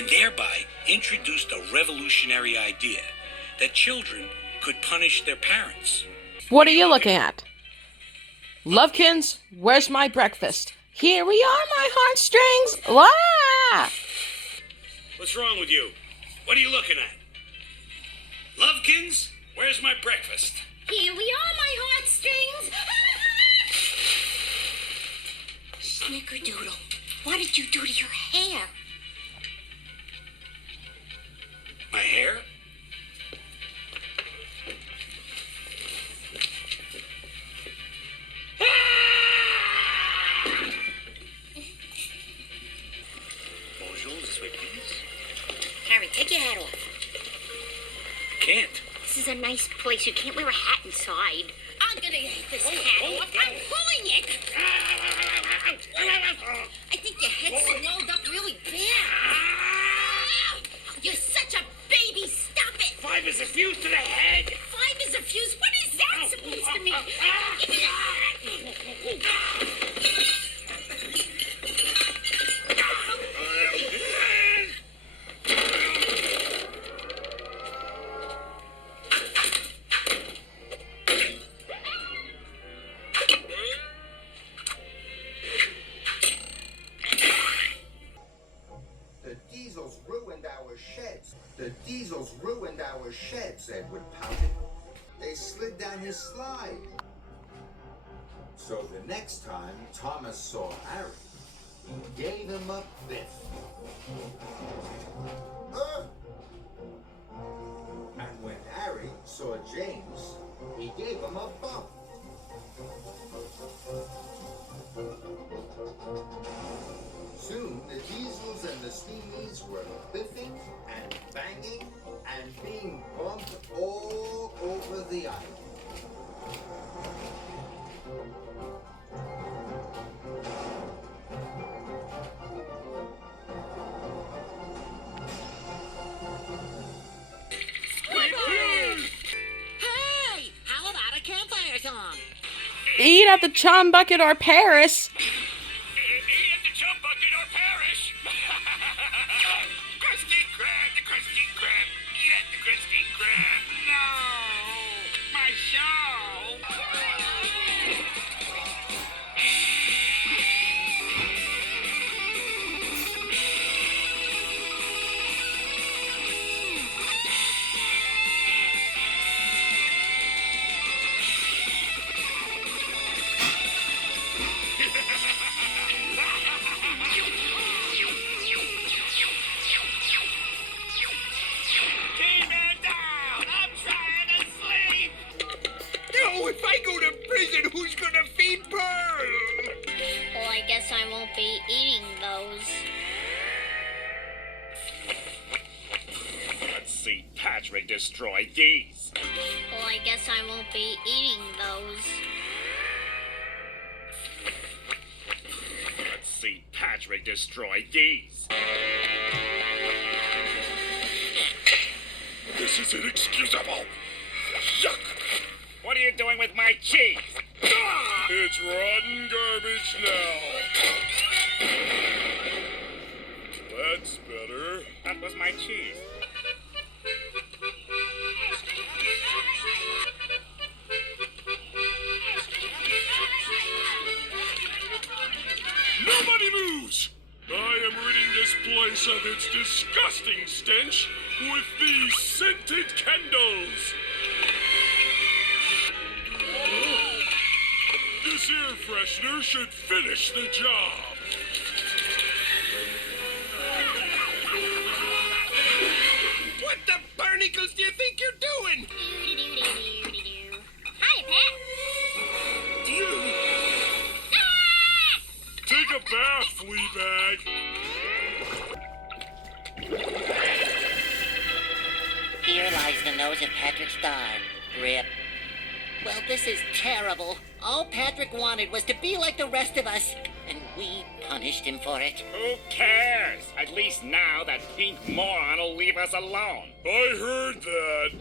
and thereby introduced a revolutionary idea that children could punish their parents. What are you looking at? Lovekins, where's my breakfast? Here we are, my heartstrings. Wah! What's wrong with you? What are you looking at? Lovekins, where's my breakfast? Here we are, my heartstrings. Snickerdoodle, what did you do to your hair? My hair? Bonjour, sweet peas. Harry, take your hat off. Can't. This is a nice place. You can't wear a hat inside. I'm gonna take this hat off. I'm pulling it. I think your head's swelled up really bad. You're such a baby. Stop it. 5 is a fuse to the head. 5 is a fuse. What is that supposed to mean? The diesels ruined our sheds, Edward pouted. They slid down his slide. So the next time Thomas saw Harry, he gave him a biff. And when Harry saw James, he gave him a bump. Soon, the diesels and the steamies were biffing and banging and being bumped all over the island. Hey, how about a campfire song? Eat at the Chum bucket or Paris. Krusty Krab, the Krusty Krab. Eat at the Krusty Krab. No, my show. If I go to prison, who's gonna feed Pearl? Well, I guess I won't be eating those. Let's see Patrick destroy these. Well, I guess I won't be eating those. Let's see Patrick destroy these. This is inexcusable. Yuck! What are you doing with my cheese? It's rotten garbage now. That's better. That was my cheese. Nobody moves! I am ridding this place of its disgusting stench with these scented candles. This air freshener should finish the job. What the barnacles do you think you're doing? Hi, Pat. You... Take a bath, Fleabag. Here lies the nose of Patrick's star. Rip. Well, this is terrible. All Patrick wanted was to be like the rest of us, and we punished him for it. Who cares? At least now that pink moron will leave us alone. I heard that.